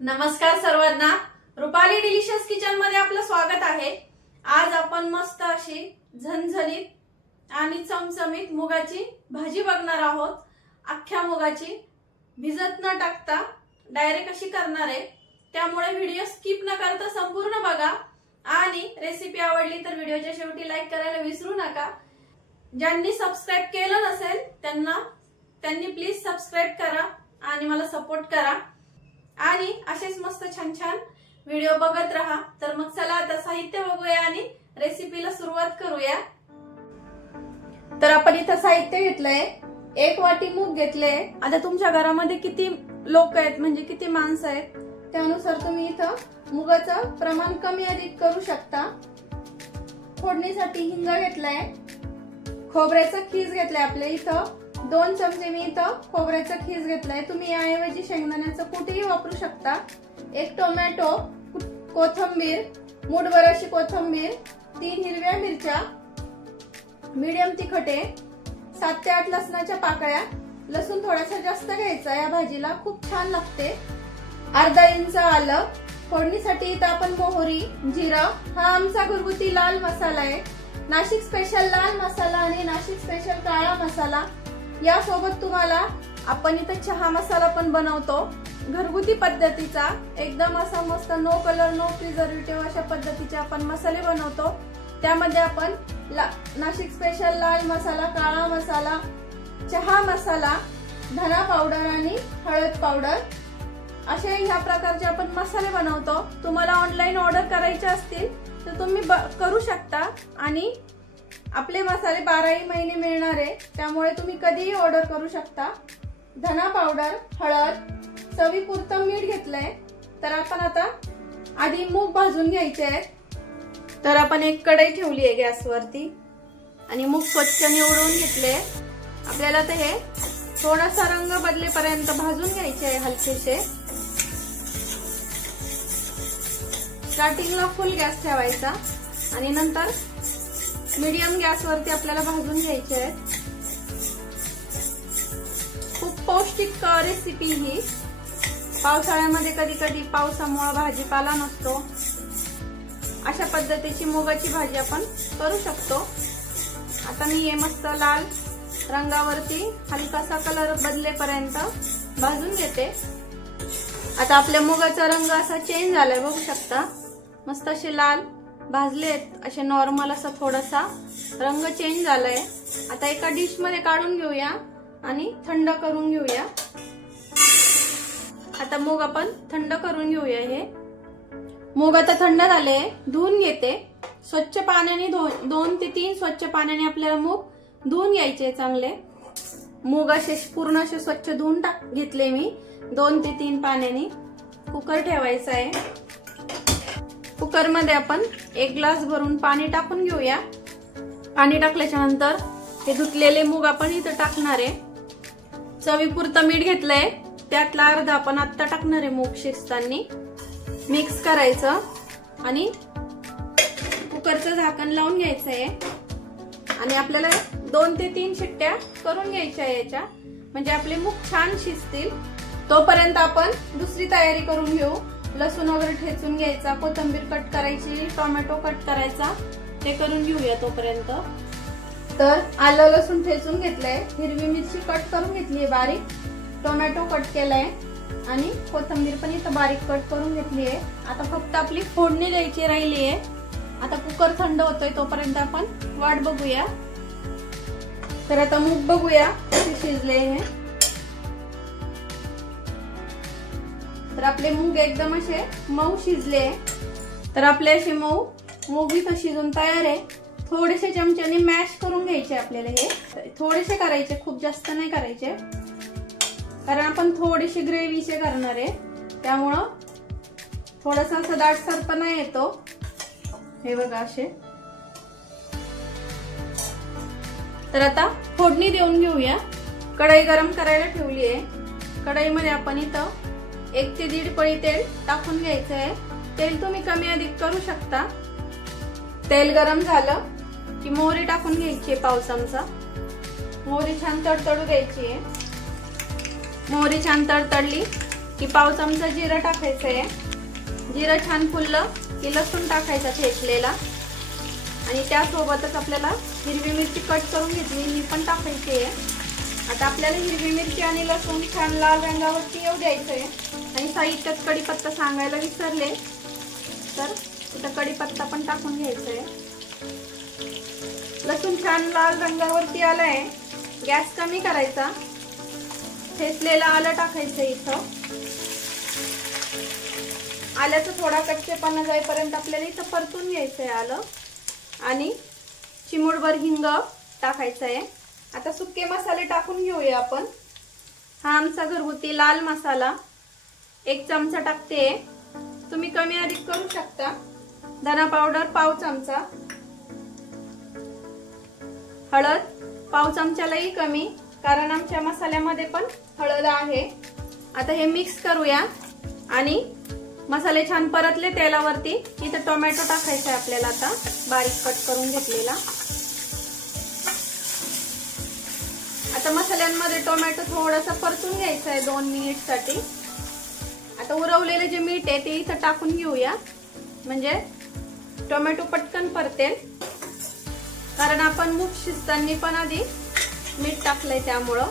नमस्कार सर्वांना, Rupali delicious kitchen मध्ये आपलं स्वागत आहे। आज आपण मस्त अशी झणझणीत आणि चमचमीत मुगाची भाजी बघणार आहोत। अख्ख्या मुगाची भिजत न टाकता डायरेक्ट अशी करणार आहे, त्यामुळे व्हिडिओ स्किप न करता संपूर्ण बघा आणि रेसिपी आवडली तर व्हिडिओच्या शेवटी लाईक करायला विसरू नका। ज्यांनी सबस्क्राइब केलं नसेल त्यांनी प्लीज सबस्क्राइब करा आणि मला सपोर्ट करा आणि असेच मस्त छान छान व्हिडिओ बघत रहा। तर मग चला आता साहित्य बघूया आणि रेसिपीला सुरुवात करूया। तर आपण इथं साहित्य घेतलंय, 1 वाटी मूग घेतले। आता तुमच्या घरामध्ये किती लोक आहेत म्हणजे किती माणसं आहेत त्यानुसार तुम्ही इथं मुगाचं प्रमाण कमी अधिक करू शकता। फोडणीसाठी हिंग घेतलाय, खोबऱ्याचा खीस घेतलाय। आपल्या इथं 2 चमचे मी इथं खोबऱ्याचा खीस घेतलाय, तुम्ही याऐवजी शेंगदाण्याचं कूटही वापरू शकता। 1 टोमॅटो, कोथिंबीर, मूठभर अशी कोथिंबीर, 3 हिरव्या मिरच्या, मीडियम तिखटे, 7 ते 8 लसणाच्या पाकळ्या। लसूण थोडासा जास्त घ्यायचा, या भाजीला खूप छान लागते। अर्धा इंच आलं। फोडणीसाठी इथं आपण मोहरी, जिरा, हा आमचा घरगुती लाल मसाला आहे। नाशिक स्पेशल लाल मसाला आणि नाशिक स्पेशल काळा मसाला, यासोबत तुम्हाला आपण इथं चहा मसाला पण बनवतो घरगुती पद्धतीचा, एकदम असा मस्त नो कलर नो प्रिझर्वेटिव्ह अशा पद्धतीचे आपण मसाले बनवतो। त्यामध्ये आपण नाशिक स्पेशल लाल मसाला, काळा मसाला, चहा मसाला, धना पावडर आणि हळद पावडर असे ह्या प्रकारचे आपण मसाले बनवतो। तुम्हाला ऑनलाईन ऑर्डर करायचे असतील तर तुम्ही करू शकता आणि आपले मसाले 12ही महिने मिळणार आहे, त्यामुळे तुम्ही कधीही ऑर्डर करू शकता। धना पावडर, हळद, चवीपुरतं मीठ घेतलंय। तर आपण आता आधी मूग भाजून घ्यायचे आहेत। तर आपण एक कढई ठेवली आहे गॅसवरती आणि मूग स्वच्छ निवडून घेतले। आपल्याला तर हे थोडासा रंग बदलेपर्यंत भाजून घ्यायचे आहे हलकेसे। स्टार्टिंगला फुल गॅस ठेवायचा आणि नंतर मीडियम गॅसवरती आपल्याला भाजून घ्यायचे आहे। खूप पौष्टिक रेसिपी ही, पावसाळ्यामध्ये कधी कधी पावसामुळे भाजीपाला नसतो, अशा पद्धतीची मुगाची भाजी आपण करू शकतो। आता मी हे मस्त लाल रंगावरती हलकासा कलर बदलेपर्यंत भाजून घेते। आता आपल्या मुगाचा रंग असा चेंज झालाय, बघू शकता मस्त असे लाल भाजलेत, असे नॉर्मल असा थोडासा रंग चेंज झालाय। आता एका डिश मध्ये काढून घेऊया आणि थंड करून घेऊया। आता मूग आपण थंड करून घेऊया। हे मूग आता थंड झाले, धुवून घेते स्वच्छ पाण्याने। 2 ते 3 स्वच्छ पाण्याने आपल्याला मूग धुवून घ्यायचे चांगले। मूग असे पूर्ण असे स्वच्छ धुवून घेतले मी 2 ते 3 पाण्याने। कुकर ठेवायचा आहे, कुकर मध्ये आपण 1 ग्लास भरून पाणी टाकून घेऊया। पाणी टाकल्याच्या नंतर हे धुतलेले मूग आपण इथं टाकणार आहे। चवीपुरतं मीठ घेतलंय, त्यातला अर्धा आपण आता टाकणार आहे मूग शिजताना। मिक्स करायचं आणि कुकरचं झाकण लावून घ्यायचं आहे आणि आपल्याला 2 ते 3 शिट्ट्या करून घ्यायच्या याच्या, म्हणजे आपले मूग छान शिजतील। तोपर्यंत आपण दुसरी तयारी करून घेऊ। लसूण वगैरे ठेचून घ्यायचा, कोथिंबीर कट करायची, टोमॅटो कट करायचा, ते करून घेऊया तोपर्यंत। तर आलं लसूण ठेचून घेतलंय, हिरवी मिरची कट करून घेतलीये बारीक, टोमॅटो कट केलाय आणि कोथिंबीर पण इथं बारीक कट करून घेतलीये। आता फक्त आपली फोडणी द्यायची राहिलीये। आता कुकर थंड होतोय तोपर्यंत आपण वाट बघूया। तर आता मूग बघूया कसे शिजले हे। तर आपले मूग एकदम असे मऊ शिजले। तर आपले असे मऊ मूग इथं शिजून तयार आहे। थोडेसे चमच्याने मॅश करून घ्यायचे आपल्याला, हे थोडेसे करायचे, खूप जास्त नाही करायचे, कारण आपण थोडीशी ग्रेव्हीचे करणार आहे, त्यामुळं थोडासा असा दाटसरपणा येतो। हे बघा असे। तर आता फोडणी देऊन घेऊया। कढई गरम करायला ठेवली आहे। कढईमध्ये आपण इथं 1 ते 1.5 पळी तेल टाकून घ्यायचं आहे। तेल तुम्ही कमी अधिक करू शकता। तेल गरम झालं की मोहरी टाकून घ्यायची आहे, पाव चमचा मोहरी छान तडतडू द्यायची आहे। मोहरी छान तडतडली की पाव चमचा जिरं टाकायचं आहे। जिरं छान फुललं की लसूण टाकायचा ठेचलेला आणि त्यासोबतच आपल्याला हिरवी मिरची कट करून घेतली ही पण टाकायची आहे। आता आपल्याला हिरवी मिरची आणि लसूण छान लाल रंगावरती येऊ द्यायचं आहे। आणि साहित्यात कढीपत्ता सांगायला विसरले, तर इथं कढीपत्ता पण टाकून घ्यायचा आहे। लसूण छान लाल रंगावरती आलाय, गॅस कमी करायचा। ठेचलेलं आलं टाकायचं इथं। आल्याचं थोडा कच्चेपणा जाईपर्यंत आपल्याला इथं परतून घ्यायचं आहे आलं। आणि चिमूटभर हिंग टाकायचं आहे। आता सुके मसाले टाकून घेऊया आपण। हा आमचा घरगुती लाल मसाला 1 चमचा टाकते, तुम्ही कमी अधिक करू शकता। धना पावडर पाव चमचा, हळद पाव चमच्यालाही कमी, कारण आमच्या मसाल्यामध्ये पण हळद आहे। आता हे मिक्स करूया आणि मसाले छान परतले तेलावरती, इथे टोमॅटो टाकायचा आहे आपल्याला आता बारीक कट करून घेतलेला। आता मसाल्यांमध्ये टोमॅटो थोडासा परतून घ्यायचा आहे 2 मिनिटसाठी। आता उरवलेले जे मीठ आहे ते इथं टाकून घेऊया, म्हणजे टोमॅटो पटकन परतेल, कारण आपण मूग शिजताना पण आधी मीठ टाकलंय त्यामुळं।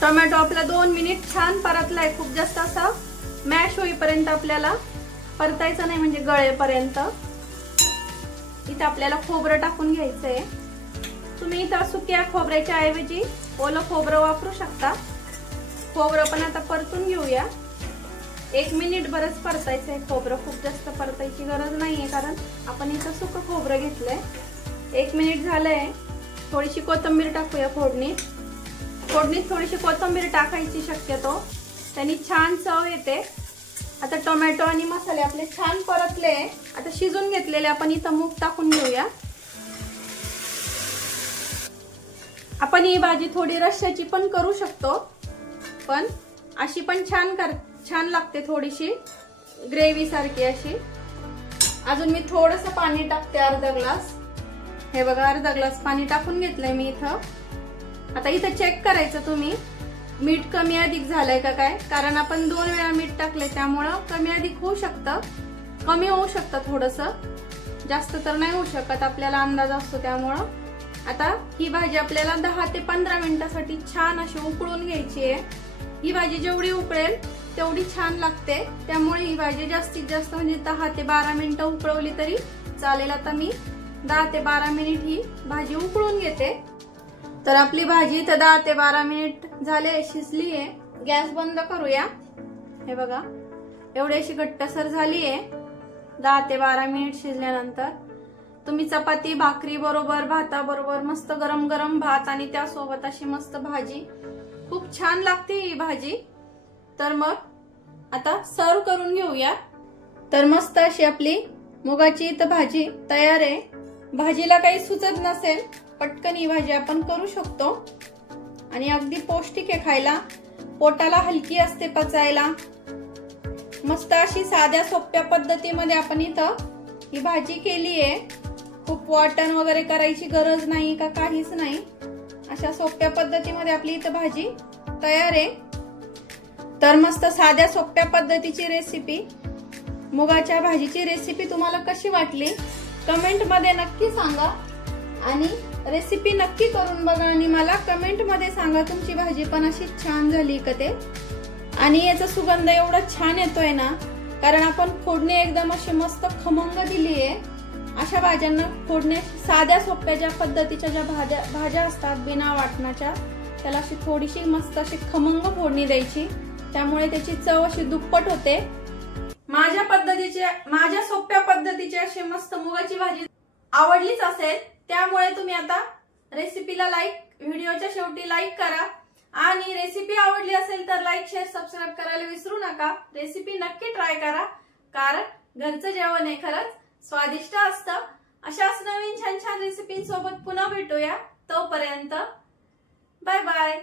टोमॅटो आपला 2 मिनिट छान परतलाय, खूप जास्त असा मॅश होईपर्यंत आपल्याला परतायचं नाही, म्हणजे गळेपर्यंत। इथं आपल्याला खोबरं टाकून घ्यायचंय। तुम्ही इथं सुक्या खोबऱ्याच्या ऐवजी ओलं खोबरं वापरू शकता। खोबरं पण आता परतून घेऊया। 1 मिनिट बरंच परतायचंय खोबरं, खूप जास्त परतायची गरज नाहीये, कारण आपण इथं सुकं खोबरं घेतलंय। 1 मिनिट झालंय। थोडीशी कोथिंबीर टाकूया फोडणीत। फोडणीत थोडीशी कोथिंबीर टाकायची शक्यतो, त्यांनी छान चव येते। आता टोमॅटो आणि मसाले आपले छान परतले, आता शिजून घेतलेले आपण इथं मूग टाकून घेऊया। आपण ही भाजी थोडी रश्श्याची पण करू शकतो, पण अशी पण छान लागते, थोडीशी ग्रेव्ही सारखी अशी। अजून मी थोडंसं पाणी टाकते, अर्धा ग्लास। हे बघा, अर्धा ग्लास पाणी टाकून घेतलंय मी इथं। आता इथं चेक करायचं तुम्ही मीठ कमी अधिक झालंय का काय, कारण आपण 2 वेळा मीठ टाकले त्यामुळं कमी अधिक होऊ शकतं, कमी होऊ शकतं थोडंसं, जास्त तर नाही होऊ शकत, आपल्याला अंदाज असतो त्यामुळं। आता ही भाजी आपल्याला 10 ते 15 मिनिटांसाठी छान अशी उकळून घ्यायची आहे। ही भाजी जेवढी उकळेल तेवढी छान लागते, त्यामुळे ही भाजी जास्तीत जास्त म्हणजे 10 ते 12 मिनिटं उकळवली तरी चालेल। आता मी 10 ते 12 मिनिट ही भाजी उकळून घेते। तर आपली भाजी तर 10 ते 12 मिनिट झाले, शिजली आहे। गॅस बंद करूया। हे बघा, एवढी अशी घट्टसर झाली आहे 10 ते 12 मिनिट शिजल्यानंतर। तुम्ही चपाती भाकरी बरोबर, भाताबरोबर, मस्त गरम गरम भात आणि त्यासोबत अशी मस्त भाजी, खूप छान लागते ही भाजी। तर मग आता सर्व करून घेऊया। तर मस्त अशी आपली मुगाची इथं भाजी तयार आहे। भाजीला काही सुचत नसेल, पटकन ही भाजी आपण करू शकतो आणि अगदी पौष्टिक आहे खायला, पोटाला हलकी असते पचायला। मस्त अशी साध्या सोप्या पद्धतीमध्ये आपण इथं ही भाजी केली आहे। खूप वाटण वगैरे करायची गरज नाही का काहीच नाही, अशा सोप्या पद्धतीमध्ये आपली इथं भाजी तयार आहे। तर मस्त साध्या सोप्या पद्धतीची रेसिपी, मुगाच्या भाजीची रेसिपी तुम्हाला कशी वाटली कमेंट मध्ये नक्की सांगा, आणि रेसिपी नक्की करून बघा आणि मला कमेंट मध्ये सांगा तुमची भाजी पण अशी छान झाली का ते। आणि याचा सुगंध एवढा छान येतोय ना, कारण आपण फोडणी एकदम अशी मस्त खमंग दिली आहे। अशा भाज्यांना फोडणे साध्या सोप्या ज्या पद्धतीच्या ज्या भाज्या असतात बिना वाटणाच्या, त्याला अशी थोडीशी मस्त अशी खमंग फोडणी द्यायची, त्यामुळे त्याची चव अशी दुप्पट होते। माझ्या सोप्या पद्धतीची अशी मस्त मुगाची भाजी आवडलीच असेल, त्यामुळे तुम्ही आता रेसिपीला व्हिडिओच्या शेवटी लाईक करा, आणि रेसिपी आवडली असेल तर लाईक शेअर सबस्क्राईब करायला विसरू नका। रेसिपी नक्की ट्राय करा, कारण घरचं जेवण हे खरंच स्वादिष्ट असतं। अशाच नवीन छान छान रेसिपींसोबत पुन्हा भेटूया, तोपर्यंत बाय बाय।